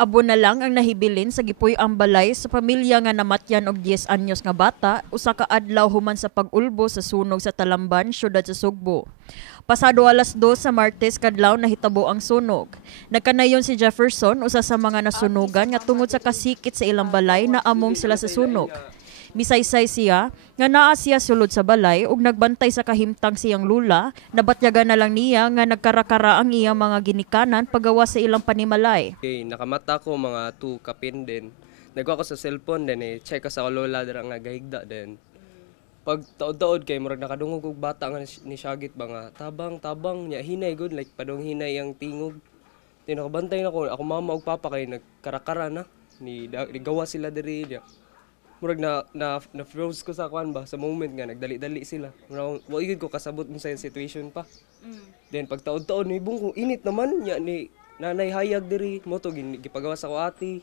Abo na lang ang nahibilin sa gipuy ang balay sa pamilya nga namatyan og 10 anyos nga bata usa ka adlaw human sa pag-ulbo sa sunog sa Talamban, syudad sa Sugbo. Pasado alas 2 sa Martes kadlaw nahitabo ang sunog. Nagkanayon si Jefferson usa sa mga nasunugan nga tungod sa kasikit sa ilang balay na among sila sa sunog. Bisaysay siya nga naa siya sulod sa balay ug nagbantay sa kahimtang siyang lula, nabatyagan na lang niya nga nagkarakara ang iyang mga ginikanan pagawa sa ilang panimalay. Okay, nakamata ko mga 2 kapin din. Nagkuha ko sa cellphone din check ko sa lola dira nga gahigda din. Pag taod-taod kay murag nakadungog og bata nga ni Shagit ba nga tabang nya hinay good like padong hinay ang tingog. Then nakabantay na ako mama ug papa kay nagkarakara na ni gawa sila diri dia. Murag na froze ko sa kuan ba sa moment nga nagdali-dali sila. Murag wa gyud ko kasabot sa situation pa. Then pag taod-taod ni bung init naman nya ni nanay hayag diri mo to gipagawa sa ko ati.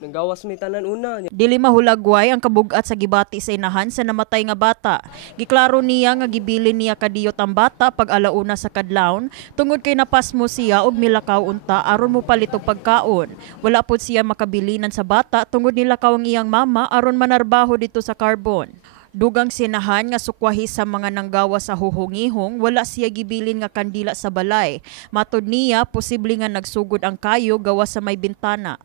Nanggawas mi tanan una. Dili mahulagway ang kabug-at sa gibati sa inahan sa namatay nga bata. Giklaro niya nga gibilin niya kadiyot ang bata pag alauna sa kadlawon tungod kay napasmo siya og milakaw unta aron mo palit og pagkaon. Wala pud siya makabilinan sa bata tungod nilakaw ang iyang mama aron manarbaho dito sa Carbon. Dugang sinahan nga sukwahi sa mga nanggawa sa huhungihong, wala siya gibilin nga kandila sa balay. Matud niya posible nga nagsugod ang kayo gawa sa may bintana.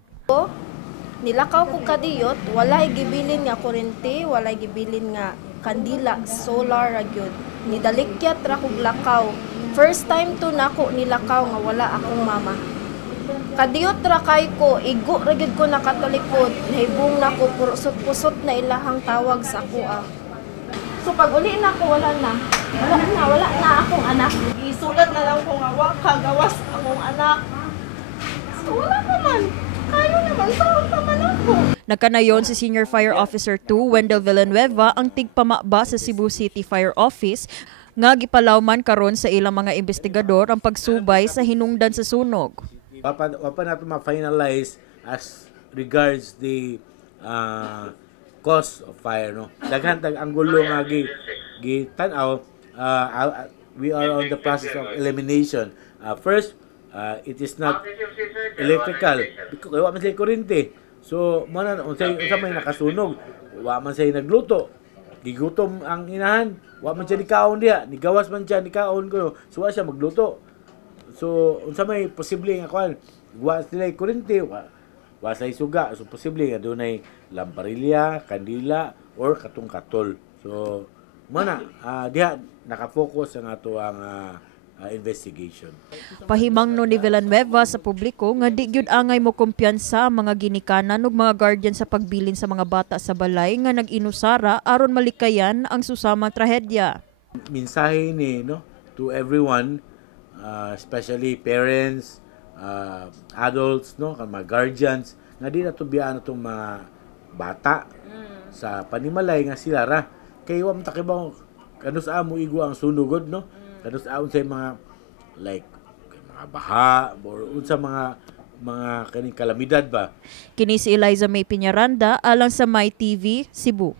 Nilakaw ko kadiyot, walay gibilin nga kurente, walay gibilin nga kandila, solar ra gyud. Nidalikyat ra kog lakaw. First time to nako nilakaw nga wala akong mama. Kadiyot ra kay ko, igo ra gyud ko nakatalikod, nahibong nako pusot-pusot na ilahang tawag sa kuha. So pag uli na ko wala na akong anak. Isulat na lang ko nga wa kagawas akong anak. So wala pa man. Kayo naman, saan pa man ako? Nagkanayon si Senior Fire Officer 2 Wendell Villanueva ang tigpamaba sa Cebu City Fire Office nga gipalawman karon sa ilang mga investigador ang pagsubay sa hinungdan sa sunog. Wapa nato ma-finalize as regards the cause of fire, no. Daghan tag anggulo nga gitanaw, we are on the process of elimination. First, it is not electrical because wa man say kuryente. So man unsay may nakasunog, wa man say nagluto. Gigutom ang inahan, wa man siya nikaon diha, nigawas man siya nikaon ko. So wa siya magluto. So unsa may posible nga kuan, wa sila kuryente, wa say suga. So posible nga dunay lamparilla, kandila or katong katol. So mana diha naka-focus ang ato ang investigation. Pahimang no ni Villanueva sa publiko nga di gyud angay mo kumpiyansa ang mga ginikanan ug mga guardian sa pagbilin sa mga bata sa balay nga nag-inusara aron malikayan ang susamang trahedya. Mensahe ni to everyone, especially parents, adults, mga guardians nga di natubiyaan atong mga bata sa panimalay nga sila ra kay wa man takibaw kanus amo igo ang sunugod kanus aon sa mga like mga baha or unsa mga kaning kalamidad ba. Kini si Eliza May Piñaranda alang sa My TV Cebu.